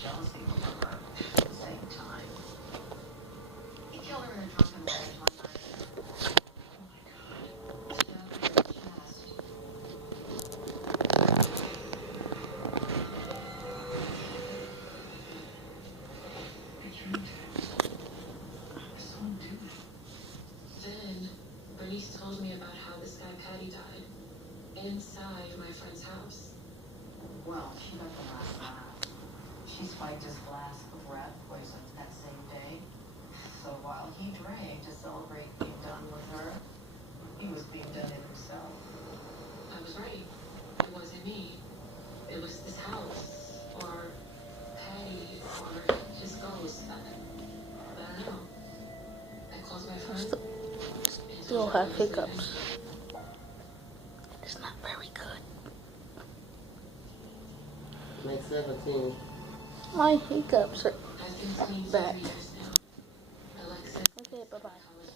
jealousy for her at the same time. He killed her in a drunken rage one night. Oh my God. Stabbed her in the chest. I dreamed it. I saw him do it. Then, Bernice told me about how this guy Patty died inside my friend's house. Well, she got the last laugh. She spiked his glass with rat poison that same day. So while he drank to celebrate being done with her, he was being done in himself. I was right. It wasn't me. It was this house, or Patty, or his ghost. But I don't know. I called my friend. Still have hiccups. It's not very good. Make 17. My hiccups are I've been clean for bad. 3 years